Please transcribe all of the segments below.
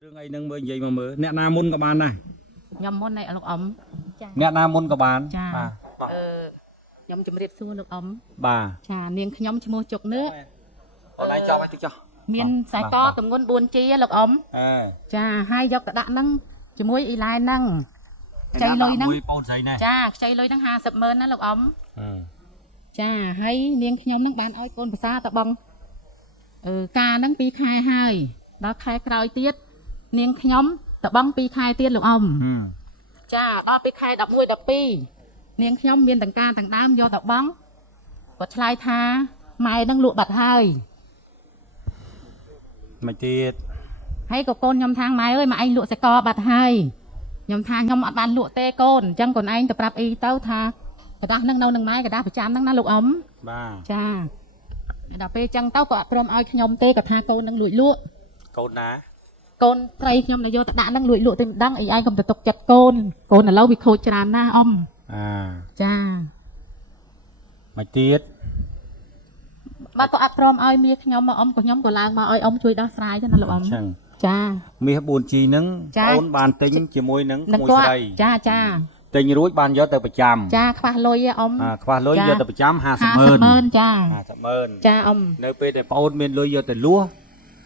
Đường ấy nâng mới vậy mà mơ nè na môn các bạn này nhom môn này lục ấm nè na môn các bạn nhom chấm riệp xua lục ấm bà trà niềng nhom chấm mua chục nước ở đây cho anh cho miên sài co tầm ngôn buồn chi lục ấm trà hai dọc đã nâng chấm muối y lai nâng chay lôi nâng trà chay lôi nâng 50 mơn đó lục ấm trà hay niềng nhom nâng bán oi côn xa tập bông ca nâng pi khai hai đó khai còi tiết niềng nhom tập bông pi khai tiết lục ấm trà đó pi khai đập muối đập pi niềng nhom miên tầng ca tầng đám do tập bông vật lai tha mày đang lụa bạch hơi mày tiệt hay có con nhom thang mày ơi mà anh lụa sẽ co bạch hơi nhom thang nhom bạn lụa tê côn chẳng còn anh tập rap y tao tha cái đó nâng nâu nâng máy cái đó phải chạm nâng na lục ấm cha đạp pe chẳng tao có prom ai nhom tê cả tha côn nâng lụi lụa côn ná côn tây nhom là do đã nâng lụi lụa từng đăng ấy anh không thể tục chặt côn là lâu bị khôi tràn na om cha mày tiệt bà có prom ai miếng nhom mà om của nhom của làng mà ai om chui đá sai cho nên lục ấm cha mi buồn chi nâng ôn bàn tính chỉ môi nâng môi say cha tình rối bàn gió từ ประจำ cha khoa lôi ông khoa lôi gió từ ประจำ 50 mơn cha ông nơi pe để ôn miền lôi gió từ lúa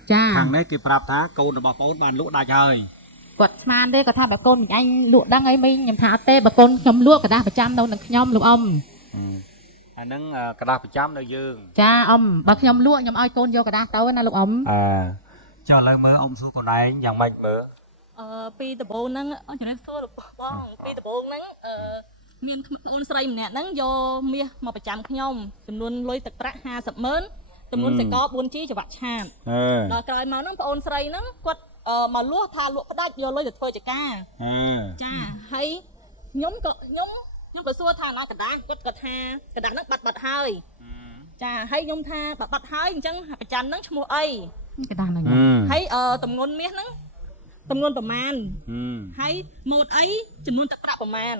cha thằng đấy kịp rạp thá câu là bà ôn bàn lúa đại trời quật man đây có tha bà côn anh lụa đăng ấy mình nhầm thả tê bà côn nhom lúa cả đa ประจำ đâu nâng nhom lục ông nâng cả đa ประจำ nơi dương cha ông bà nhom lúa nhom ai côn vô cả đa tao na lục ông cho lời mơ ông xuống còn nàyอย่างmạnh mơ ពីដបូងហ្នឹងអញ្ចឹងសួរបងពីដបូងហ្នឹងមានបងអូនស្រីម្នាក់ហ្នឹងយកមាសមកប្រចាំខ្ញុំចំនួនលុយទឹកប្រាក់ 50 ម៉ឺនចំនួនសេក 4G ច្បាក់ឆាតដល់ក្រោយមកហ្នឹងបងអូនស្រីហ្នឹងគាត់មកលួសថាលក់ផ្ដាច់យកលុយទៅធ្វើចការចាហើយខ្ញុំក៏សួរថាណាកដាស់គាត់ក៏ថាកដាស់ហ្នឹងបាត់ហើយចាហើយខ្ញុំថាបាត់ហើយអញ្ចឹងប្រចាំហ្នឹងឈ្មោះអីកដាស់ហ្នឹងហើយតម្ងន់មាសហ្នឹងចំនួនប្រមាណហើយម៉ូតអីចំនួនទឹកប្រាក់ប្រមាណ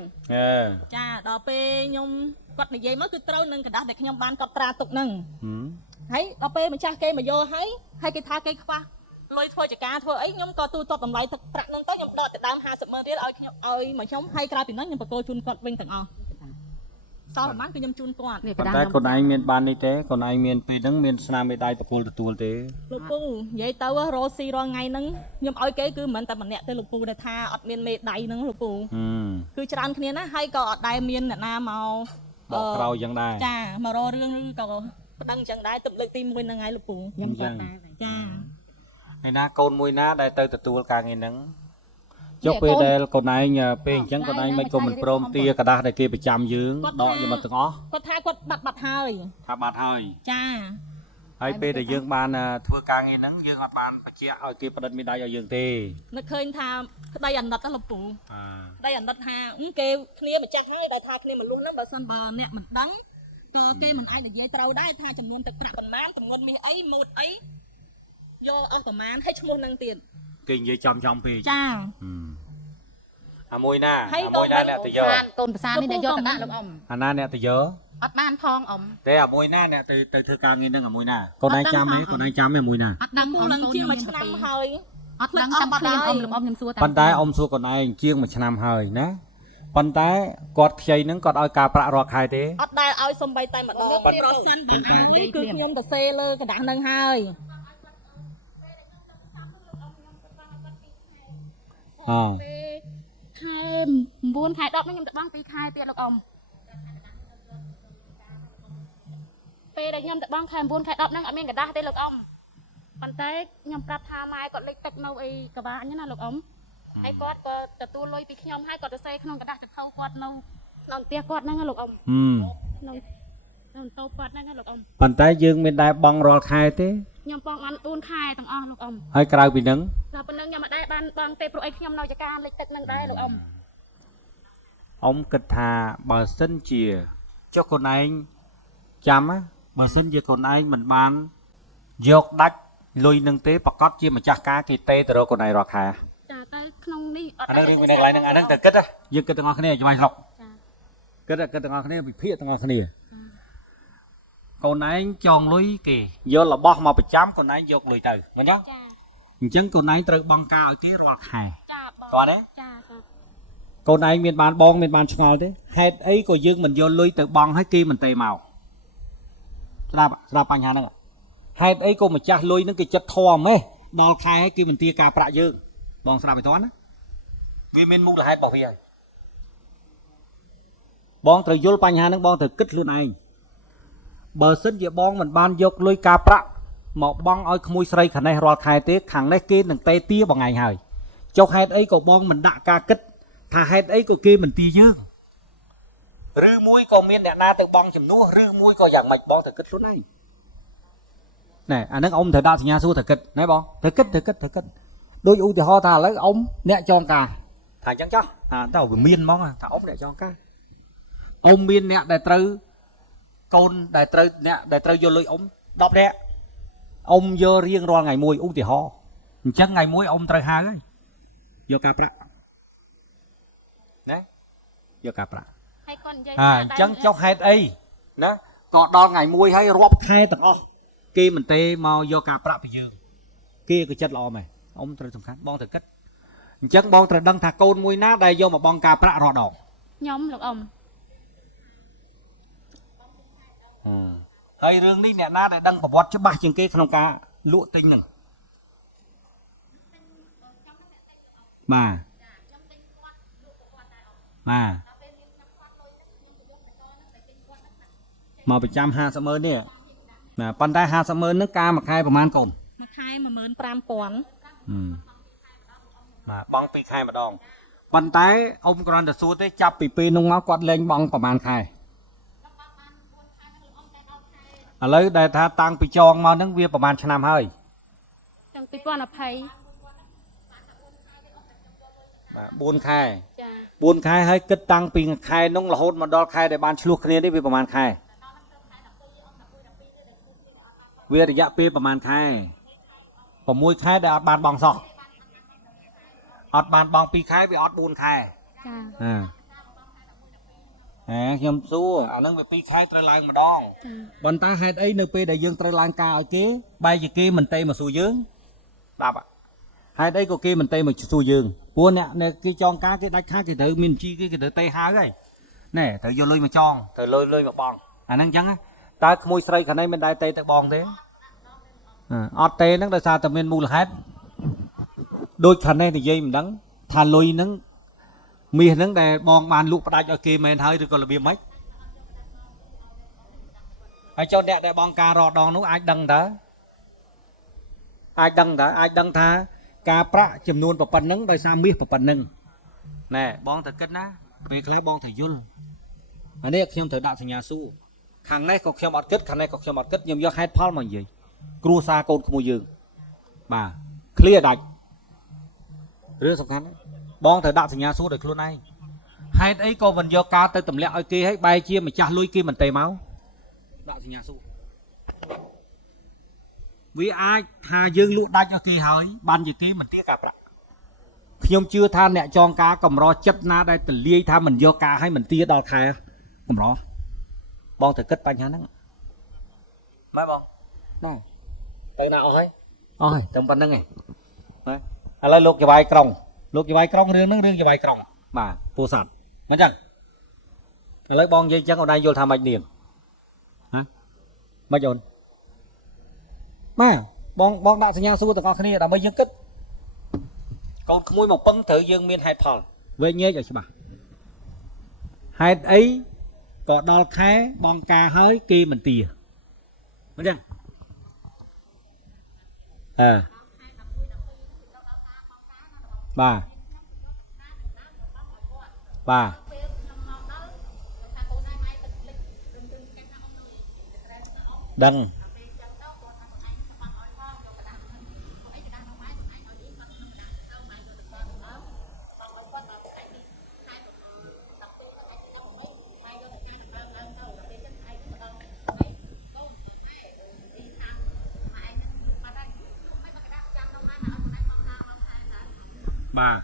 ចាដល់ពេលខ្ញុំគាត់និយាយមកគឺត្រូវនឹងกระดาษដែលខ្ញុំបានកត់ត្រាទុកហ្នឹងហើយដល់ពេលម្ចាស់គេមកយកហើយគេថាគេខ្វះលុយធ្វើចការធ្វើអីខ្ញុំក៏ទូទាត់តម្លៃទឹកប្រាក់ហ្នឹងទៅខ្ញុំដកទៅដើម 50 ម៉ឺនរៀលឲ្យខ្ញុំឲ្យមកខ្ញុំហើយក្រោយពីហ្នឹងខ្ញុំបញ្ចូលជូនគាត់វិញទាំងអស់សល់ប្រហែលគឺខ្ញុំជូនគាត់តែខ្លួនឯងមានបាននេះទេខ្លួនឯងមានពេលហ្នឹងមានស្នាមមេដៃទទួលទេលោកពូនិយាយទៅរស់ស៊ីរាល់ថ្ងៃហ្នឹងខ្ញុំឲ្យគេគឺមិនតែម្នាក់ទេលោកពូដែលថាអត់មានមេដៃហ្នឹងលោកពូគឺច្រើនគ្នាណាហើយក៏អត់ដែលមានអ្នកណាមកបកក្រោយយ៉ាងដែរចាមករករឿងឬក៏ប្តឹងយ៉ាងដែរទឹកលើកទី1ហ្នឹងហើយលោកពូខ្ញុំគាត់ដែរចាហើយណាកូនមួយណាដែលទៅទទួលការងារហ្នឹងចុះពេលដែលកូនឯងពេលអញ្ចឹងកូនឯងមិនក៏មិនព្រមទាกระดาษដែលគេប្រចាំយើងដកយកមកទាំងអស់គាត់ថាគាត់បាត់ហើយថាបាត់ហើយចាហើយពេលដែលយើងបានធ្វើការងារហ្នឹងយើងអត់បានបញ្ជាក់ឲ្យគេផ្តិតមេដៃឲ្យយើងទេនឹកឃើញថាក្តីអាណិតហ្នឹងលោកពូក្តីអាណិតថាគេគ្នាម្ចាស់ហ្នឹងដែលថាគ្នាមកលុះហ្នឹងបើសិនបើអ្នកមិនដឹងក៏គេមិនអាចនិយាយត្រូវដែរថាចំនួនទឹកប្រាក់ប៉ុន្មានចំនួនមាសអីម៉ូតអីយកអស់ប្រមាណឲ្យឈ្មោះហ្នឹងទៀតគេនិយាយចំពេកចាមួយណាអ្នកទៅយកកូនភាសានេះអ្នកយកទៅដាក់លោកអ៊ំអាណាអ្នកទៅយកអត់បានផងអ៊ំតែមួយណាអ្នកទៅធ្វើការងារហ្នឹងមួយណាកូនឯងចាំទេកូនឯងចាំទេមួយណាអត់ដឹងអ៊ំឡើងជាង1ឆ្នាំហើយអត់ដឹងចាំភ្លាមអ៊ំលោកអ៊ំខ្ញុំសួរតែប៉ុន្តែអ៊ំសួរកូនឯងជាង1ឆ្នាំហើយណាប៉ុន្តែគាត់ខ្ចីហ្នឹងគាត់ឲ្យការប្រាក់រាល់ខែទេអត់ដែលឲ្យសំបីតែម្ដងប្រសិនបើឲ្យគឺខ្ញុំទៅសេលើกระดาษហ្នឹងហើយខែ9ខែ10ហ្នឹងខ្ញុំទៅបង់2ខែទៀតលោកអ៊ំពេលដែលខ្ញុំទៅបង់ខែ9ខែ10ហ្នឹងអត់មានកระดาษទេលោកអ៊ំប៉ុន្តែខ្ញុំប្រាប់ថាម៉ែគាត់លេខទឹកនៅអីកបាញណាលោកអ៊ំហើយគាត់ក៏ទទួលលុយពីខ្ញុំហើយគាត់ទៅសេក្នុងกระดาษសភៅគាត់នៅក្នុងផ្ទះគាត់ហ្នឹងលោកអ៊ំនៅតូបគាត់ហ្នឹងលោកអ៊ំប៉ុន្តែយើងមានដែរបង់រាល់ខែទេខ្ញុំបង់បាន4ខែទាំងអស់លោកអ៊ំហើយក្រៅពីហ្នឹងដល់ប៉ុណ្ណឹងខ្ញុំអត់ដែរបានបង់ទេព្រោះអីខ្ញុំនៅចការលេខទឹកហ្នឹងដែរលោកអ៊ំអ៊ំគិតថាបើសិនជាចុះខ្លួនឯងចាំបើសិនជាខ្លួនឯងមិនបានយកដាច់លុយនឹងទេប្រកាសជាម្ចាស់ការគេទេទៅរកខ្លួនឯងរាល់ខែចាទៅក្នុងនេះអត់អាហ្នឹងមានកន្លែងហ្នឹងអាហ្នឹងទៅគិតយើងគិតទាំងអស់គ្នាច្បាយស្រុកចាគិតទាំងអស់គ្នាវិភាគទាំងអស់គ្នាកូនឯងចងលុយគេយករបស់មកប្រចាំកូនឯងយកលុយទៅមិនចឹងចា chẳng con này trời bong cao cái rọt hài ចាបង có đấy ចាចា con này miền bàn bong miền bàn ngồi thế hết ấy của dương mình vô lui từ bong hết kia mình tề màu ra băng hà nữa hết ấy cô mà cha lui nó cái chất thòm ấy đo khai hết kia mình tia cà bạ dương bong sao phải toán á vì mình mua là hết bảo hiểm bong từ vô băng hà nó bong từ kích luôn này bờ sân địa bong mình ban vô lui cà bạ một bong ơi không mua xây khả này rọt khai tiếc thằng này kia đừng tê tia bằng ngày hồi cho hết ấy của bong mình đã ca kích thà hết ấy của kia mình tia dương rư muối còn miên nè na từ bong chùm núa rư muối còn dạng mạch bong từ kích luôn này này anh nói ông thời đạo thì nhà xu thời kích nói bong thời kích đôi u thì ho thà lấy ông nè cho cả thà chẳng chắc tao vừa miên mong thà ông để cho cả ông miên nè đại trư côn đại trư nè đại trư vô lưỡi ông đọc nè ông vô riêng rồi ngày muối u thì ho chắc ngày muối ông trời hai ấy vô cà bạ đấy vô cà bạ chẳng chọc hết ấy đó còn đo ngày muối hay rộp hai tầng o kia mình tê màu vô cà bạ bây giờ kia cái chất lo mày ông trời sủng khán bong thời kết chẳng bong trời đăng thà côn muối ná đây vô mà bong cà bạ rọ đỏ nhóm lộc ông hay rương đi nè ná để đăng bọt cho ba chừng kia không cá lụa tinh này mà mà bị chăm ha sớm ơn nè nè pan tay ha sớm ơn nước ca mà khaiประมาณ cồn មួយខែ 15000 mà bong pi khai mà đong pan tay ông còn được xua tới chắp pi pi nung máu quạt lên bong ประมาณ khai lấy đây tha tăng pi chong mà nâng vía ประมาณ ឆ្នាំ hơi តាំងពី2020 4 khai 4 khai hơi kết tăng pi khai nung là hôn mà đo khai để ban chluộc kia đấy vì ประมาณ khai vìระยะเปประมาณ khai ผมมวย khai ได้อดบานบองซอกอดบานบองปี khai ไปอด 4 khai ខ្ញុំសួរអានឹងវា 2 ខែត្រូវឡើងម្ដងប៉ុន្តែហេតុអីនៅពេលដែលយើងត្រូវឡើងការឲ្យគេបែរជាគេមិនទេមកសួរយើងដាប់ហេតុអីក៏គេមិនទេមកសួរយើងព្រោះអ្នកគេចងការគេដាច់ខាតគេត្រូវមានជីគេត្រូវទេហៅហើយណែត្រូវយកលុយមកចងត្រូវលុយមកបងអាហ្នឹងអញ្ចឹងតើក្មួយស្រីខាងនេះមិនដែរទេទៅបងទេអត់ទេហ្នឹងដោយសារតែមានមូលហេតុដូចខាងនេះនិយាយមិនដឹងថាលុយហ្នឹងមាសហ្នឹងដែលបងបានលក់ផ្ដាច់ឲ្យគេមែនហើយឬក៏របៀបម៉េចហើយចុះអ្នកដែលបងការរដងនោះអាចដឹងតើអាចដឹងថាការប្រាក់ចំនួនប៉ុណ្ណឹងដោយសារមាសប៉ុណ្ណឹងណែបងត្រូវគិតណាពេលខ្លះបងត្រូវយល់អានេះខ្ញុំត្រូវដាក់សញ្ញាសួរខាងនេះក៏ខ្ញុំអត់គិតខាងនេះក៏ខ្ញុំអត់គិតខ្ញុំយកហេតុផលមកនិយាយគ្រួសារកូនក្មួយយើងបាទ clear ដាច់រឿងសំខាន់បងត្រូវដាក់សញ្ញាសួរដោយខ្លួនឯងហេតុអីក៏មិនយកការទៅទម្លាក់ឲ្យគេឲ្យបែរជាម្ចាស់លុយគេមិនទេមកដាក់សញ្ញាសួរវាអាចថាយើងលក់ដាច់ឲ្យគេហើយបានជាគេមិនទាការប្រាក់ខ្ញុំជឿថាអ្នកចងការកម្រចិត្តណាដែលទលាយថាមិនយកការឲ្យមិនទាដល់ខែកម្របងត្រូវគិតបញ្ហាហ្នឹងម៉ែបងណាទៅណាអស់ហើយតែប៉ុណ្្នឹងឯងឥឡូវលោកចវាយក្រុងរឿងហ្នឹងរឿងចវាយក្រុងបាទពូសាត់មិនចឹងឥឡូវបងនិយាយចឹងអូនឯងយល់ថាម៉េចនាងម៉េចអូនបងដាក់សញ្ញាសួរទាំងអស់គ្នាដើម្បីយើងគិតកូនក្មួយមកពឹងត្រូវយើងមានហេតុផលវែងញែកឲ្យច្បាស់ហេតុអីក៏ដល់ខែបងការហើយគេមិនទាមិនចឹងបាទដឹងបាទ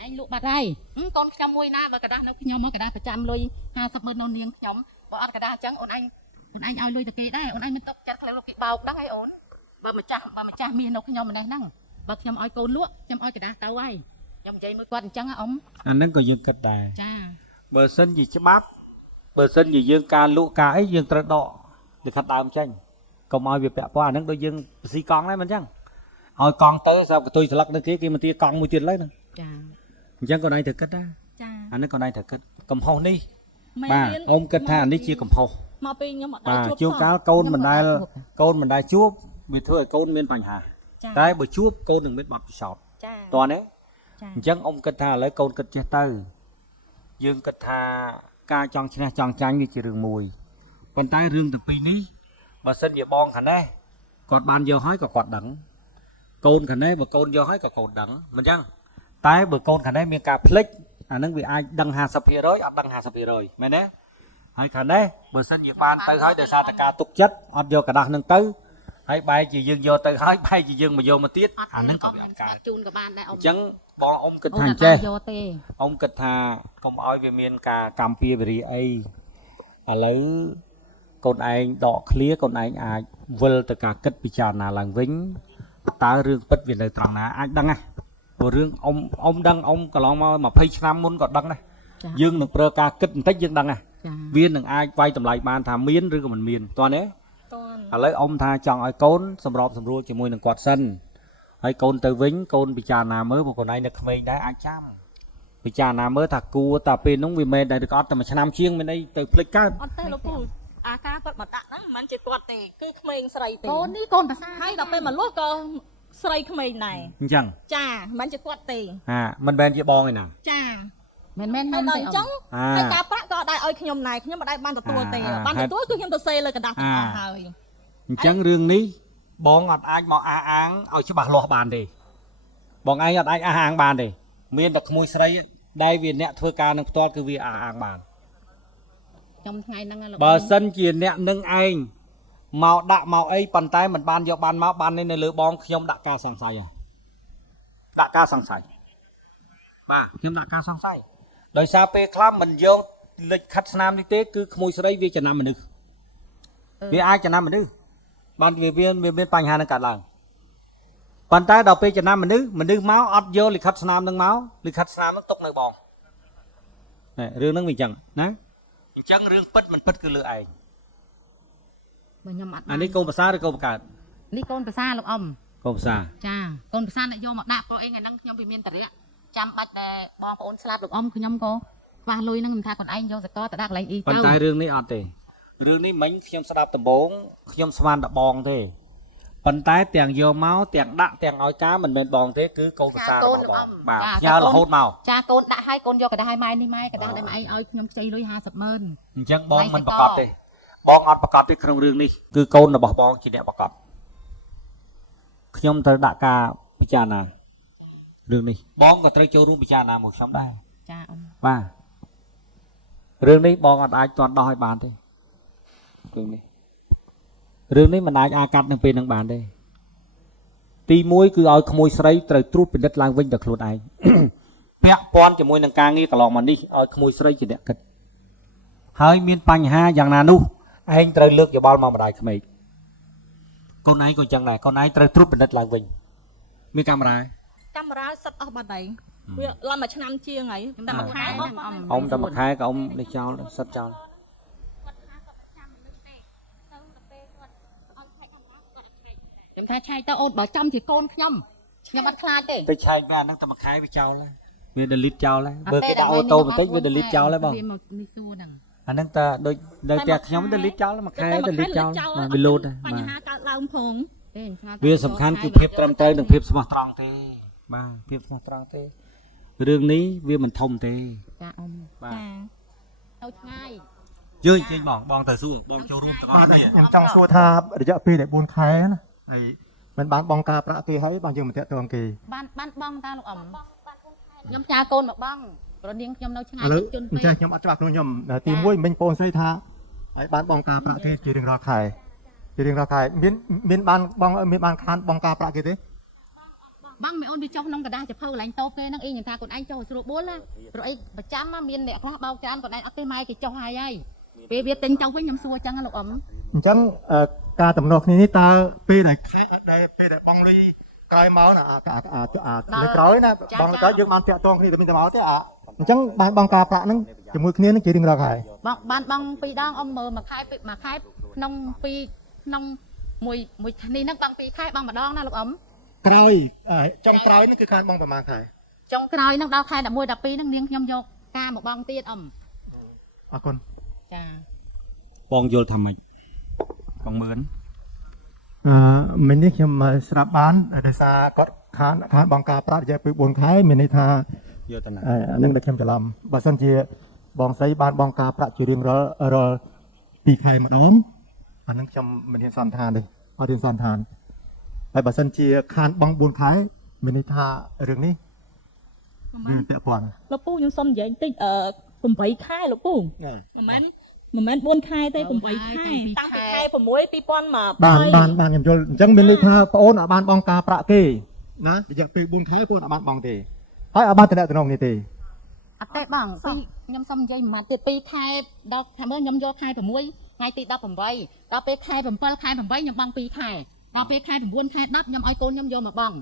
Mẹ អញលក់បាត់ហើយកូនខ្ញុំមួយណាបើกระดาษនៅខ្ញុំមកกระดาษប្រចាំលុយ50,000នៅនាងខ្ញុំបើអត់กระดาษអញ្ចឹងអូនអញឲ្យលុយទៅគេដែរអូនអញមិនຕົកចិត្តខ្លះគេបោកដឹងអីអូនបើម្ចាស់មាននៅខ្ញុំម្នេះហ្នឹងបើខ្ញុំឲ្យកូនលក់ខ្ញុំឲ្យកระดาษទៅហើយខ្ញុំនិយាយមួយគាត់អញ្ចឹងអ៊ំ អាហ្នឹងក៏យើងគិតដែរ ចា បើសិនជាច្បាប់បើសិនជាយើងការលក់ការអីយើងត្រូវដកលិខិតដើមចេញកុំឲ្យវាពាក់ព័ន្ធអាហ្នឹងដូចយើងបស៊ីកង់ដែរមិនអញ្ចឹងឲ្យកង់ទៅស្រាប់កតុយស្លឹកនៅគេមកទាកង់មួយទៀតឡើយហ្នឹង ចា អញ្ចឹងក៏ណៃត្រូវគិតដែរ ចា អាហ្នឹងក៏ណៃត្រូវគិតកំហុសនេះ មែ បាទអ៊ំគិតថាអានេះជាកំហុស មកពេលខ្ញុំអត់ បាទ ជួប ជួបកាលកូនមិនដែលជួបវាធ្វើឲ្យកូនមានបញ្ហាតែបើជួបកូននឹងមានបទពិសោធន៍ ចា តោះណា ចា អញ្ចឹងអ៊ំគិតថាឥឡូវកូនគិតចេះទៅយើងគិតថាការចង់ឈ្នះចង់ចាញ់វាជារឿងមួយប៉ុន្តែរឿងទាំងពីរនេះបើសិនជាបងខាងនេះគាត់បានយកហើយក៏គាត់ដឹងកូនខាងនេះបើកូនយកហើយក៏កូនដឹងមិនអញ្ចឹងតែបើកូនខាងនេះមានការភ្លេចអានឹងវាអាចដឹង 50% អត់ដឹង 50% មែនទេហើយខាងនេះបើសិនជាបានទៅហើយដោយសារតែការទុកចិត្តអត់យកกระดาษនឹងទៅហើយបែរជាយើងយកទៅហើយបែរជាយើងមកយកមកទៀតអានឹងក៏វាអត់កើត ជូនក៏បានដែរអ៊ំ អញ្ចឹងបងអ៊ំគិតថាចេះ យកទេ អ៊ំគិតថាកុំឲ្យវាមានការកម្មពៀវិរិយអីឥឡូវកូនឯងដកឃ្លាកូនឯងអាចវិលទៅការគិតពិចារណាឡើងវិញតើរឿងពិតវានៅត្រង់ណាអាចដឹងណាព្រោះរឿងអ៊ំដឹងអ៊ំកន្លងមក20ឆ្នាំមុនក៏ដឹងដែរយើងនឹងប្រើការគិតបន្តិចយើងដឹងណាវានឹងអាចវាយតម្លៃបានថាមានឬក៏មិនមានតោះណា តើ ឥឡូវអ៊ំថាចង់ឲ្យកូនសម្របសម្រួលជាមួយនឹងគាត់សិនហើយកូនទៅវិញកូនពិចារណាមើលព្រោះកូនឯងនៅក្មេងដែរអាចចាំពិចារណាមើលថាគួរតែពេលនោះវាមែនដែរឬក៏អត់តែមួយឆ្នាំជាងមានអីទៅភ្លេចកើត អត់ទេលោកពូអាការគាត់មកដាក់ហ្នឹងមិនមែនជាគាត់ទេគឺក្មេងស្រីទេ កូននេះកូនប្រសា ហើយដល់ពេលមកលុះក៏ស្រីក្មេងដែរ អញ្ចឹង ចាមិនមែនជាគាត់ទេ មិនមែនជាបងឯណា ចា មិនមែន ហើយដល់អញ្ចឹង អា ហើយការប្រាក់ក៏អត់ដែរឲ្យខ្ញុំដែរខ្ញុំមិនដែរបានទទួលទេបានទទួលគឺខ្ញុំទៅសេលើกระดาษទាំងអស់ហើយ អញ្ចឹងរឿងនេះបងអត់អាចមកអះអាងឲ្យច្បាស់លាស់បានទេបងឯងអត់អាចអះអាងបានទេមានតែក្មួយស្រីដែលវាអ្នកធ្វើការនឹងផ្ទាល់គឺវាអះអាងបាន ខ្ញុំថ្ងៃហ្នឹងលោក បើសិនជាអ្នកនឹងឯងមកដាក់មកអីប៉ុន្តែមិនបានយកបានមកបាននៅលើបងខ្ញុំដាក់ការសង្ស័យហើយដាក់ការសង្ស័យបាទខ្ញុំដាក់ការសង្ស័យដោយសារពេលខ្លះមិនយកលិចខិតស្នាមនេះទេគឺក្មួយស្រីវាចំណាំមនុស្សវាអាចចំណាំមនុស្សបានវាមានបញ្ហានឹងកើតឡើងប៉ុន្តែដល់ពេលចំណាំមនុស្សមកអត់យកលិខិតស្នាមនឹងមកលិខិតស្នាមនឹងຕົកនៅបងរឿងហ្នឹងវាអញ្ចឹងណាអញ្ចឹងរឿងពិតមិនពិតគឺលើឯង បើខ្ញុំអត់ អានេះកូនប្រសាឬកូនបង្កើត នេះកូនប្រសាលោកអ៊ំ កូនប្រសា ចាកូនប្រសាអ្នកយកមកដាក់ព្រោះអីថ្ងៃហ្នឹងខ្ញុំវាមានតរិយចាំបាច់ដែលបងប្អូនស្លាប់លោកអ៊ំខ្ញុំក៏ខ្វះលុយហ្នឹងមិនថាខ្លួនឯងយកសកលទៅដាក់កន្លែងអ៊ី ប៉ុន្តែរឿងនេះអត់ទេរឿងនេះមិញខ្ញុំស្ដាប់ដំបូងខ្ញុំស្មានតែបងទេប៉ុន្តែទាំងយកមកទាំងដាក់ទាំងឲ្យការមិនមែនបងទេគឺកូនប្រសារបស់បងបាទផ្ញើរហូតមក ចាកូនដាក់ឲ្យកូនយកកដាស់ឲ្យម៉ែនេះម៉ែកដាស់ដែលម៉ែឯងឲ្យខ្ញុំខ្ចីលុយ50,000 អញ្ចឹងបងមិនប្រកាសទេបងអត់ប្រកាសទេក្នុងរឿងនេះគឺកូនរបស់បងជាអ្នកប្រកាសខ្ញុំត្រូវដាក់ការពិចារណារឿងនេះបងក៏ត្រូវចូលរួមពិចារណាមកខ្ញុំដែរ ចាអ៊ំ បាទរឿងនេះបងអត់អាចទាន់ដោះឲ្យបានទេរឿងនេះមិនអាចអាកាត់នៅពេលនឹងបានទេទី1គឺឲ្យក្មួយស្រីត្រូវត្រួតពិនិត្យឡើងវិញដល់ខ្លួនឯង ពាក់ព័ន្ធជាមួយនឹងការងារកន្លងមកនេះឲ្យក្មួយស្រីជាអ្នកគិតហើយមានបញ្ហាយ៉ាងណានោះឯងត្រូវលើកយោបល់មកម្ដាយក្មេកកូនឯងក៏ចឹងដែរកូនឯងត្រូវត្រួតពិនិត្យឡើងវិញមានកាមេរ៉ា កាមេរ៉ាសិតអស់បាត់ហើយវាឡើងមួយឆ្នាំជាងហើយតែមួយខែអស់ អ៊ំតែមួយខែក៏អ៊ំនេះចោលសិតចោល ខ្ញុំថាឆែកទៅអូនបើចំជាកូនខ្ញុំអត់ខ្លាចទេ ទៅឆែកវាអាហ្នឹងតែមួយខែវាចោលហើយវា delete ចោលហើយបើគេដាក់អូតូបន្តិចវា delete ចោលហើយបង វាមកនេះសួរហ្នឹង អាហ្នឹងតែដូចនៅផ្ទះខ្ញុំ delete ចោលមួយខែ delete ចោលបាទវា load ហើយ បញ្ហាកើតឡើងផង ទេខ្ញុំឆ្លាត វាសំខាន់គឺភាពត្រឹមត្រូវនិងភាពស្មោះត្រង់ទេបាទភាពស្មោះត្រង់ទេរឿងនេះវាមិនធំទេ ចាអ៊ំ បាទ ទៅឆ្ងាយ យើងចេញបងទៅសួរបងចូលរួមទាំងអស់គ្នា ខ្ញុំចង់សួរថារយៈពេល4ខែណាហើយមិនបានបងការប្រាក់គេហើយបងយើងមិនតាក់ទងគេ បានបងតាលោកអ៊ំខ្ញុំចាកូនមកបងព្រោះនាងខ្ញុំនៅឆ្ងាយ ឥឡូវ ជន់ អញ្ចឹងខ្ញុំអត់ច្បាស់ក្នុងខ្ញុំទី1មិញបងស្រីថាហើយបានបងការប្រាក់គេជារៀងរាល់ខែជារៀងរាល់ខែមានបានបងមានបានខានបងការប្រាក់គេទេ băng mẹ ôn đi cho nông cả đa chụp phâu lạnh tô kê năng y người ta còn anh cho số 4 là rồi ấy bà chăm mà miên nè có bao chán còn anh ấp cái mai thì cho hai ai về việc tình cháu với nhầm xua chăng lục ẩm អញ្ចឹងការតំណគ្នានេះតើពេលដែលពេលដែលបងលុយក្រោយមកណាលើក្រោយណាបងក្រោយយើងបានតាក់ទងគ្នាទៅមានទៅមកទេអញ្ចឹងបានបងការប្រាក់ហ្នឹងជាមួយគ្នានឹងជារៀងរាល់ខែ ban băng pi đang ông mờ mà khai nông pi nông mùi này nó băng pi khai băng mà đong na lục ẩm ក្រោយចុងក្រោយហ្នឹងគឺខានបងប្រហែលខែ trong cái nó đau khai đã mùi đập pi nó niêng nhom vô ca một băng tiết ẩm អរគុណ ចា បងយល់ថាម៉េចបងមឿន មិញនេះខ្ញុំស្រាប់បានដោយសារគាត់ខានបងការប្រាក់រយៈពេល4ខែមានន័យថា យល់តាណា ហ្នឹងដែលខ្ញុំច្រឡំបើសិនជាបងស្រីបានបងការប្រាក់ជារៀងរាល់2ខែម្ដងអាហ្នឹងខ្ញុំមិនហ៊ានសន្និដ្ឋានទេអត់ហ៊ានសន្និដ្ឋានហើយបើសិនជាខានបង4ខែមានន័យថារឿងនេះវាពាក់ព័ន្ធ លោកពូខ្ញុំសុំនិយាយបន្តិច8ខែលោកពូមិនមែន4ខែទេ8ខែតាំងពីខែ6 2020 បានខ្ញុំយល់អញ្ចឹងមានន័យថាបងអូនអត់បានបងការប្រាក់គេណារយៈពេល4ខែបងអត់បានបងទេហើយអត់បានតំណតំណងនេះទេ អត់ទេបងពីខ្ញុំសុំនិយាយមួយម៉ាត់ទៀត2ខែដល់ថាមើលខ្ញុំយកខែ6ថ្ងៃទី18ដល់ពេលខែ7ខែ8ខ្ញុំបង់2ខែដល់ពេលខែ9ខែ10ខ្ញុំឲ្យកូនខ្ញុំយកមកបង់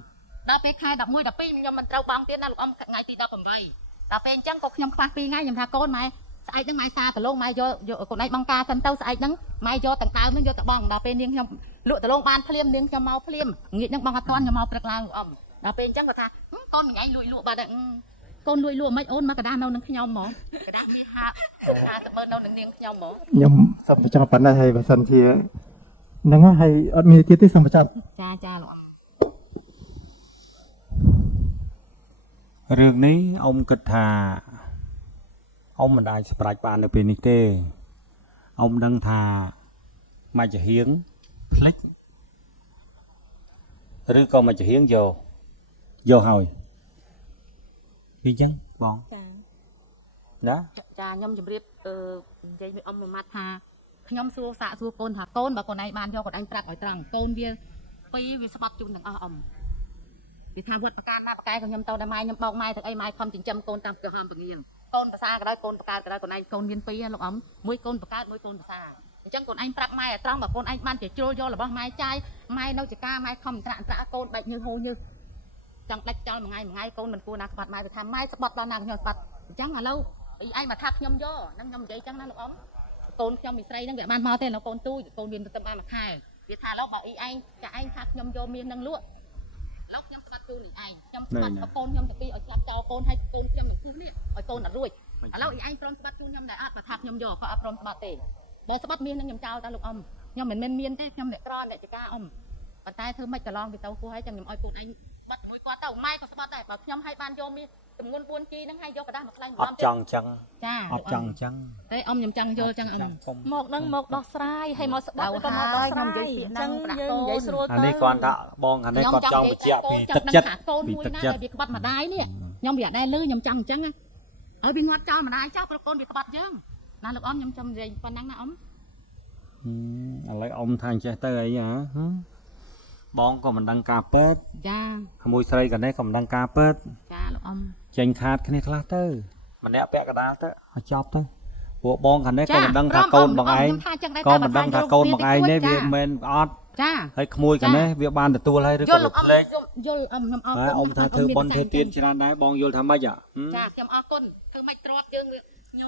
ដល់ពេលខែ11 12ខ្ញុំមិនត្រូវបង់ទៀតណាលោកអ៊ំថ្ងៃទី18ដល់ពេលអញ្ចឹងក៏ខ្ញុំខ្វះ2ថ្ងៃខ្ញុំថាកូនម៉ែស្អែកហ្នឹងម៉ែសាដលងម៉ែយកកូនឯងបងការសិនទៅស្អែកហ្នឹងម៉ែយកទាំងដើមហ្នឹងយកទៅបង់ដល់ពេលនាងខ្ញុំលក់ដលងបានភ្លាមនាងខ្ញុំមកភ្លាមងាកហ្នឹងបងអត់ទាន់ខ្ញុំមកព្រឹកឡើងលោកអ៊ំដល់ពេលអញ្ចឹងគាត់ថាកូនថ្ងៃលួចលក់បាត់ហើយកូនលួចលក់មិនអូនមកកដាស់នៅនឹងខ្ញុំហ្មងកដាស់មាស50,000នៅនឹងនាងខ្ញុំហ្មង ខ្ញុំសុំបញ្ចប់ប៉ុណ្ណេះហើយបើសិនជាហ្នឹងហើយអត់មានទៀតទេសូមបញ្ចប់ ចាលោកអ៊ំ រឿងនេះអ៊ំគិតថាអ៊ំមិនអាចសម្រេចបាននៅពេលនេះទេអ៊ំដឹងថាមកជាហៀងផ្លិចឬក៏មកជាហៀងយកហើយពីអញ្ចឹងបង ចា ណា ចាខ្ញុំជម្រាបនិយាយមួយអ៊ំមួយម៉ាត់ថាខ្ញុំសួរសាកសួរកូនថាកូនបើកូនឯងបានយកកូនឯងប្រាប់ឲ្យត្រង់កូនវាពីរវាស្បាត់ជូនទាំងអស់អ៊ំវាថាវត្តប្រការណាប្រកែក៏ខ្ញុំទៅដល់ម៉ែខ្ញុំបោកម៉ែទៅអីម៉ែខំចិញ្ចឹមកូនតាមក្រហមពងៀងកូនភាសាក៏ដោយកូនប្រកើតក៏ដោយកូនឯងកូនមានពីរលោកអ៊ំមួយកូនប្រកើតមួយកូនភាសាអញ្ចឹងកូនឯងប្រាប់ម៉ែឲ្យត្រង់បើកូនឯងបានជាជ្រុលយករបស់ម៉ែចាយម៉ែនៅចការម៉ែខំត្រាក់កូនបែកញើសហូរញើសចង់ដាច់ចោលមួយថ្ងៃកូនមិនគួរណាខ្វាត់ម៉ែទៅថាម៉ែស្បាត់ដល់ណាខ្ញុំស្បាត់អញ្ចឹងឥឡូវឯងមកថាខ្ញុំយកហ្នឹងខ្ញុំនិយាយចឹងណាលោកអ៊ំកូនខ្ញុំមីស្រីហ្នឹងវាបានមកទេនៅកូនទូចកូនមានទៅបានមួយខែវាថាឡូវបើឯងចាឯងថាខ្ញុំយកមាសហ្នឹងលក់ឡូវខ្ញុំស្បាត់ជូនឯងខ្ញុំស្បាត់កូនខ្ញុំទៅពីឲ្យស្លាប់ចោលកូនឲ្យកូនខ្ញុំនឹងពុះនេះឲ្យកូនអត់រួចឥឡូវឯងព្រមស្បាត់ជូនខ្ញុំដែរអត់បើថាខ្ញុំយកក៏អត់ព្រមស្បាត់ទេបើស្បាត់មាសហ្នឹងខ្ញុំចោលតាលោកអ៊ំខ្ញុំមិនមែនមានទេខ្ញុំអ្នកក្រអ្នកចការអ៊ំប៉ុន្តែធ្វើម៉េចកន្លងពីទៅគោះឲ្យចឹងខ្ញុំឲ្យកូនឯងបាត់មួយគាត់ទៅម៉ែក៏ស្បាត់ដែរបើខ្ញុំឲ្យបានយកមាសទម្ងន់ 4G ហ្នឹងឲ្យយកกระดาษមកខ្លាញ់ អត់ចង់ចឹង ចា អត់ចង់ចឹង តែអ៊ំខ្ញុំចង់យល់ចឹងអ៊ំ មកនឹងមកដោះស្រាយហើយមកស្បាត់ក៏មកដោះស្រាយអញ្ចឹងយើងនិយាយស្រួល អា ទៅ នេះគាត់ថាបងខាងនេះគាត់ចង់បញ្ជាក់ពីទឹកចិត្ត កូនមួយណាដែលវាក្បត់ម្ដាយនេះខ្ញុំវាអត់ដែរលឺខ្ញុំចង់អញ្ចឹងហើយវាងាត់ចោលម្ដាយចោលព្រោះកូនវាក្បត់យើងណាលោកអ៊ំខ្ញុំចង់និយាយប៉ុណ្ណឹងណាអ៊ំ ឥឡូវអ៊ំថាអញ្ចេះទៅអីហ៎បងក៏មិនដឹងការពេត ចា ក្មួយស្រីក៏នេះក៏មិនដឹងការពេត ចាលោកអ៊ំ ចេញខាតគ្នាខ្លះទៅម្នាក់ពាក់កដាលទៅឲ្យចប់ទៅពួកបងខាងនេះក៏មិនដឹងថាកូនបងឯងក៏មិនដឹងថាកូនបងឯងនេះវាមិនអត់ ចា ហើយក្មួយខាងនេះវាបានទទួលហើយឬក៏វាភ្លេច យល់អ៊ំខ្ញុំអរ ហើយអ៊ំថាធ្វើបន់ធ្វើទៀនច្រើនដែរបងយល់ថាម៉េច ចាខ្ញុំអរគុណធ្វើម៉េចទ្របយើងខ្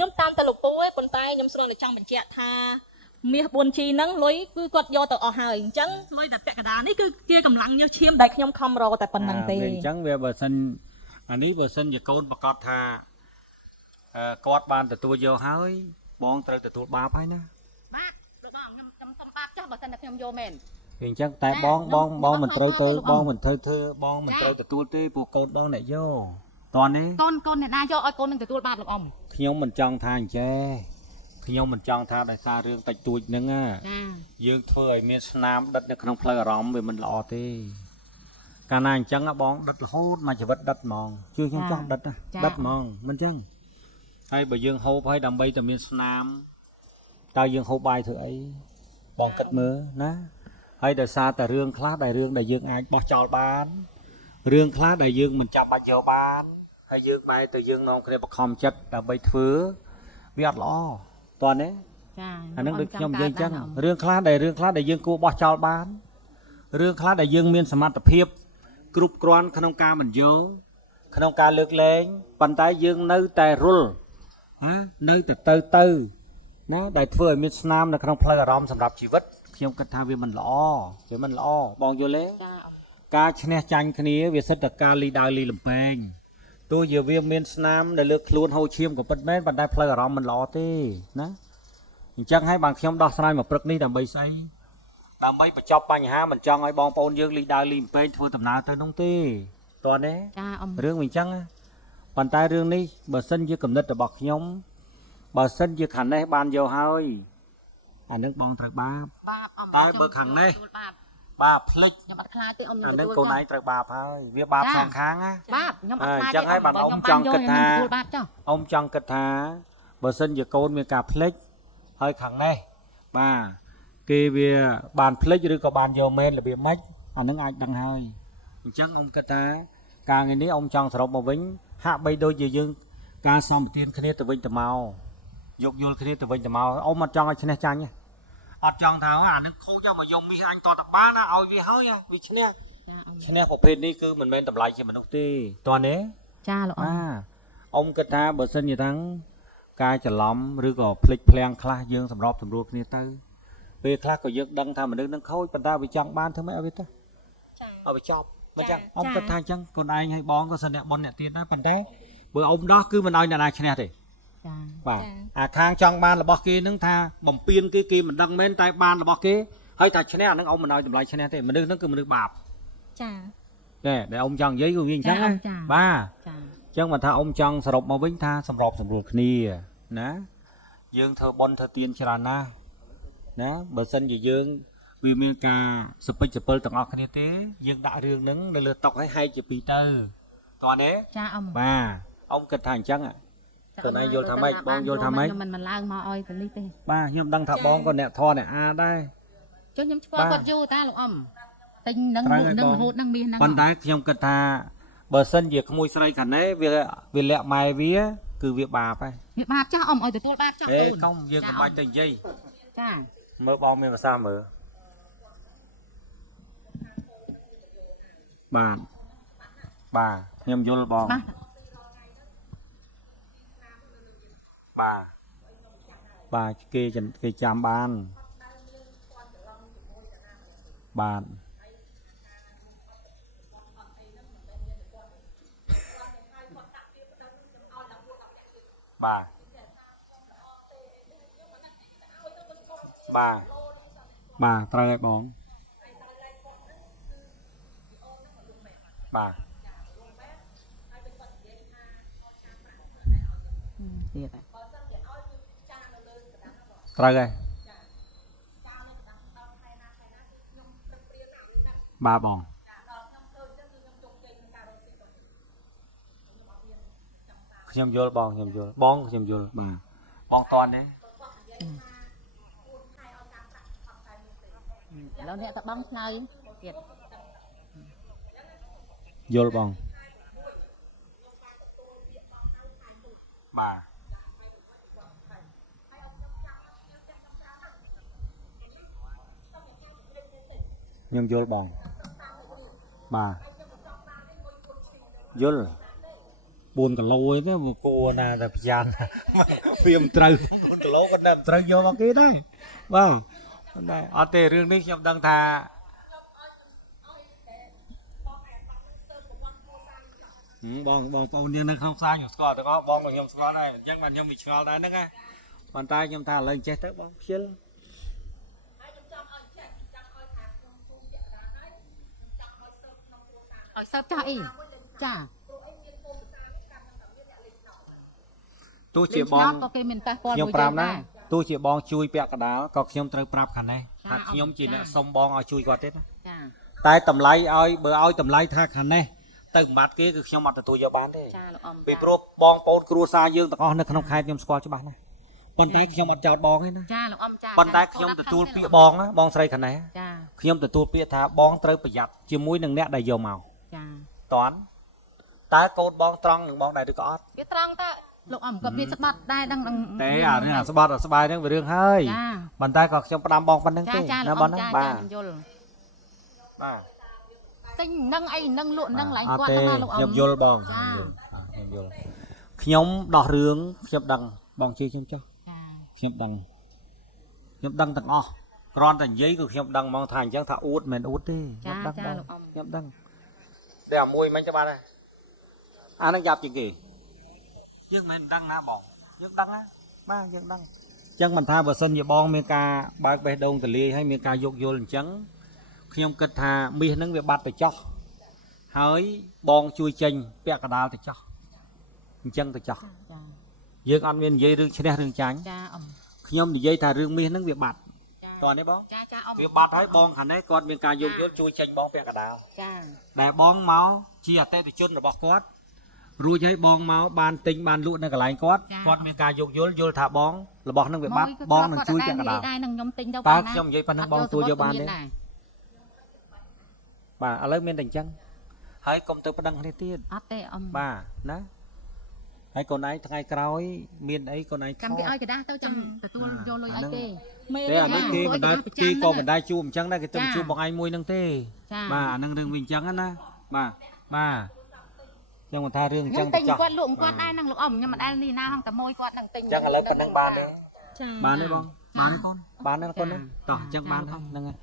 ញុំតាមទៅលោកពូឯងប៉ុន្តែខ្ញុំស្រួលតែចង់បញ្ជាក់ថាមាស 4G ហ្នឹងលុយគឺគាត់យកទៅអស់ហើយអញ្ចឹងលុយតែពាក់កណ្ដាលនេះគឺជាកម្លាំងញើសឈាមដែលខ្ញុំខំរកតែប៉ុណ្្នឹងទេ អញ្ចឹងវាបើសិនអានេះបើសិនជាកូនប្រកាសថាគាត់បានទទួលយកហើយបងត្រូវទទួលបាបហើយណា បាទលោកបងខ្ញុំសុំបាបចាស់បើសិនតែខ្ញុំយកមែន វាអញ្ចឹងតែបងមិនត្រូវទៅបងមិនត្រូវធ្វើបងមិនត្រូវទទួលទេពួកកូនបងអ្នកយកតោះនេះ កូនអ្នកណាយកឲ្យកូននឹងទទួលបាបលោកអ៊ំ ខ្ញុំមិនចង់ថាអញ្ចេះខ្ញុំមិនចង់ថាដោយសាររឿងតិចតួចហ្នឹងណា ចា យើងធ្វើឲ្យមានស្នាមដិតនៅក្នុងផ្លូវអារម្មណ៍វាមិនល្អទេកាលណាអញ្ចឹងបងដិតរហូតមកជីវិតដិតហ្មងជួយខ្ញុំចង់ដិតដិតហ្មងមិនអញ្ចឹងហើយបើយើងហូបឲ្យដើម្បីតែមានស្នាមតើយើងហូបបាយធ្វើអីបងគិតមើលណាហ ហើយដោយសារតែរឿងខ្លះដែលរឿងដែលយើងអាចបោះចោលបានរឿងខ្លះដែលយើងមិនចាំបាច់យកបានហើយយើងបែរទៅយើងនាំគ្នាបខំចិត្តដើម្បីធ្វើវាអត់ល្អតើណា ចា អានឹងដូចខ្ញុំនិយាយអញ្ចឹងរឿងខ្លះដែលយើងគួរបោះចោលបានរឿងខ្លះដែលយើងមានសមត្ថភាពគ្រប់គ្រាន់ក្នុងការមិនយកក្នុងការលើកលែងប៉ុន្តែយើងនៅតែរុលណានៅតែទៅណាដែលធ្វើឲ្យមានស្នាមនៅក្នុងផ្លូវអារម្មណ៍សម្រាប់ជីវិតខ្ញុំគិតថាវាមិនល្អបងយល់ទេ ចា ការឈ្នះចាញ់គ្នាវាសិតតែការលីដើរលីលំពេងទោះជាវាមានស្នាមនៅលើខ្លួនហូរឈាមក៏ពិតមែនប៉ុន្តែផ្លូវអារម្មណ៍មិនល្អទេណាអញ្ចឹងហើយបានខ្ញុំដោះស្រាយមកព្រឹកនេះដើម្បីស្អីដើម្បីបញ្ចប់បញ្ហាមិនចង់ឲ្យបងប្អូនយើងលីដើរលីលំពេងធ្វើដំណើរទៅនោះទេតើណា ចាអ៊ំ រឿងវាអញ្ចឹងប៉ុន្តែរឿងនេះបើសិនជាគំនិតរបស់ខ្ញុំបើសិនជាខាងនេះបានយកហើយអានឹងបងត្រូវបាប បាបអ៊ំ តែបើខាងនេះ បាប បាបភ្លេច ខ្ញុំអត់ខ្លាចទេអ៊ំ អានឹងកូនឯងត្រូវបាបហើយវាបាបសងខាងណា បាបខ្ញុំអត់ខ្លាច អញ្ចឹងហើយបានអ៊ំចង់គិតថា បាបចុះ អ៊ំចង់គិតថាបើសិនជាកូនមានការភ្លេចហើយខាងនេះបាទគេវាបានភ្លេចឬក៏បានយកមែនរបៀបម៉េចអានឹងអាចដឹងហើយអញ្ចឹងអ៊ំគិតថាការងារនេះអ៊ំចង់សរុបមកវិញហាក់បីដូចជាយើងការសំពទានគ្នាទៅវិញទៅមកយកយល់គ្នាទៅវិញទៅមកអ៊ំអត់ចង់ឲ្យឈ្នះចាញ់ទេអត់ចង់ថាអានឹងខូចមកយកមាសអញតតបានណាឲ្យវាហើយវាឈ្នះ ចាអ៊ំ ឈ្នះប្រភេទនេះគឺមិនមែនតម្លៃជាមនុស្សទេតើណា ចាលោកអ៊ំ អ៊ំគិតថាបើសិនជាថាការច្រឡំឬក៏ភ្លេចភ្លាំងខ្លះយើងសម្របសម្រួលគ្នាទៅពេលខ្លះក៏យើងដឹងថាមនុស្សនឹងខូចប៉ុន្តែវាចង់បានធ្វើម៉េចឲ្យវាទៅ ចា ឲ្យវាចប់មិនចឹង ចា អ៊ំគិតថាអញ្ចឹងកូនឯងឲ្យបងក៏សិនអ្នកប៉ុនអ្នកទៀតដែរប៉ុន្តែបើអ៊ំដោះគឺមិនឲ្យអ្នកណាឈ្នះទេ ចា បាទអាខាងចង់បានរបស់គេនឹងថាបំពេញគេមិនដឹងមែនតែបានរបស់គេហើយថាឈ្នះអានឹងអ៊ំមិនឲ្យតម្លៃឈ្នះទេមនុស្សនឹងគឺមនុស្សបាប ចា តែដែលអ៊ំចង់និយាយគឺវាអញ្ចឹងណាបាទ ចា អញ្ចឹងមិនថាអ៊ំចង់សរុបមកវិញថាសម្របសម្រួលគ្នាណាយើងធ្វើបន់ធ្វើទានច្រើនណាស់ណាបើសិនជាយើងវាមានការសុពេចសុពិលទាំងអស់គ្នាទេយើងដាក់រឿងហ្នឹងនៅលើតុឲ្យហែកជាពីរទៅតើទេ ចាអ៊ំ បាទអ៊ំគិតថាអញ្ចឹងខ្លួនឯងយល់ថាម៉េចបងយល់ថាម៉េច ខ្ញុំមិនឡើងមកឲ្យទៅនេះទេ បាទខ្ញុំដឹងថាបងក៏អ្នកធរអ្នកអាដែរ ចុះខ្ញុំស្គាល់គាត់យូរតាលោកអ៊ំទិញនឹងនឹងរហូតនឹងមាសនឹង ប៉ុន្តែខ្ញុំគិតថាបើសិនជាក្មួយស្រីខាងនេះវាលាក់ម៉ែវាគឺវាបាបហើយ វាបាបចាស់អ៊ំឲ្យទទួលបាបចាស់ អេ កូនក ុំយើងកុំបាច់ទៅនិយាយ ចា មើលបងមានភាសាមើលបាទខ្ញុំយល់បងបាទគេចាំបានបាទបាទត្រូវហើយបងបាទ ទៀត ត្រូវហើយបាទបងខ្ញុំយល់បងខ្ញុំយល់បងខ្ញុំយល់បាទបងតន់ទេ ឥឡូវអ្នកតបងឆ្លើយទៀត យល់បងបាទខ្ញុំយល់បងបាទយល់4គីឡូឯទេមកគួរណាតែប្រយ័ត្នវាមិនត្រូវ4គីឡូក៏នៅត្រូវយកមកគេដែរបាទតែអត់ទេរឿងនេះខ្ញុំដឹងថាបងប្អូនយើងនៅក្នុងផ្សារខ្ញុំស្គាល់ទាំងអស់បងខ្ញុំស្គាល់ដែរអញ្ចឹងបានខ្ញុំវាឆ្ងល់ដែរហ្នឹងណាប៉ុន្តែខ្ញុំថាឥឡូវចេះទៅបងខ្ជិល ឲ្យសើបចាស់អីចា ទោះជាបង ក៏គេមានប៉ះពាល់ ខ្ញុំប្រាប់ណាទោះជាបងជួយពាក់កណ្ដាលក៏ខ្ញុំត្រូវប្រាប់ខាងនេះថាខ្ញុំជាអ្នកសុំបងឲ្យជួយគាត់ទេណា ចា តែតម្លៃឲ្យបើឲ្យតម្លៃថាខាងនេះទៅបំបត្តិគេគឺខ្ញុំអត់ទទួលយកបានទេ ចាលោកអ៊ំ ពីព្រោះបងប្អូនគ្រួសារយើងទាំងអស់នៅក្នុងខេត្តខ្ញុំស្គាល់ច្បាស់ណាស់ ប៉ុន្តែខ្ញុំអត់ចោតបងទេណា ចាលោកអ៊ំចា ប៉ុន្តែខ្ញុំទទួលពាក្យបងណាបងស្រីខាងនេះ ចា ខ្ញុំទទួលពាក្យថាបងត្រូវប្រយ័ត្នជាមួយនឹងអ្នកដែលយកមក ចា តន់តើកូនបងត្រង់នឹងបងដែរឬក៏អត់ វាត្រង់តើលោកអ៊ំក៏វាស្បាត់ដែរដឹង ទេអានេះអាស្បាត់អាស្បាយហ្នឹងវារឿងហើយ ចា ប៉ុន្តែក៏ខ្ញុំផ្ដាំបងប៉ុណ្្នឹង ចា ទេ ចាលោក ណា អ៊ បង ំ ណា ចា បា ចា ទ ខ្ញុំយល់ បាទ ទិញនឹងអីនឹងលក់នឹងឡើង អត់ គាត់ ទេ ហ្នឹងណាលោកអ៊ំ ខ្ញុំយល់បង ចា ខ្ញុំយល់ខ្ញុំដោះរឿងខ្ញុំដឹងបងជឿខ្ញុំចុះ ចា ខ្ញុំដឹងទាំងអស់គ្រាន់តែនិយាយគឺខ្ញុំដឹងហ្មងថាអញ្ចឹងថាអួតមិនអួតទេខ្ញុំដឹង ចា បង លោកអ៊ំ ខ្ញុំដឹងតែអាមួយមិនទៅបានដែរអានឹងយ៉ាប់ជាងគេយើងមិនដឹងណាបងយើងដឹងណាបាទយើងដឹងអញ្ចឹងមិនថាបើសិនជាបងមានការបើកបេះដូងទលាយហើយមានការយោគយល់អញ្ចឹងខ្ញុំគិតថាមាសហ្នឹងវាបាត់ទៅចោះហើយបងជួយចេញពាក់កដាលទៅចោះអញ្ចឹងទៅចោះ ចា យើងអត់មាននិយាយរឿងឈ្នះរឿងចាញ់ ចាអ៊ំ ខ្ញុំនិយាយថារឿងមាសហ្នឹងវាបាត់ ចា តោះនេះបង ចាចាអ៊ំ វាបាត់ហើយបងខាងនេះគាត់មានការយោគយល់ជួយចេញបងពាក់កដាល ចា ដែលបងមកជាអតិថិជនរបស់គាត់រួចឲ្យបងមកបានទិញបានលក់នៅកន្លែងគាត់មានការយោគយល់យល់ថាបងរបស់នឹងវាបាត់បងនឹងជួយពាក់កណ្ដាល ដែរនឹងខ្ញុំទិញទៅ តើខ្ញុំនិយាយប៉ុណ្ណឹងបងទួយកបានទេបាទឥឡូវមានតែអញ្ចឹងហើយកុំទៅប្តឹងគ្នាទៀត អត់ទេអ៊ំ បាទណាហើយកូនឯងថ្ងៃក្រោយមានអីកូនឯង ចាំគេឲ្យកដាស់ទៅចាំទទួលយកលុយឲ្យគេ មេ ទេអានេះគេមិនដែលទីក៏មិនដែលជួបអញ្ចឹងដែរគេទៅ ចា ជួបបងឯងមួយហ្នឹងទេ ចា បាទអានឹងរឿងវិញអញ្ចឹងណាបាទបាទខ្ញុំមិនថារឿងអញ្ ខ្ញុំ ចឹង ទិញ ចោះ គាត់លក់គាត់ដែរនឹងលោកអ៊ំខ្ញុំមិនដែលនេះណាហងតែមួយគាត់នឹងទិញ អញ្ចឹងឥឡូវប៉ុណ្ណឹងបានទេ ចា បានទេបងបានទេកូនបានទេកូនណាតោះអញ្ចឹងបានទេហ្នឹងហើយ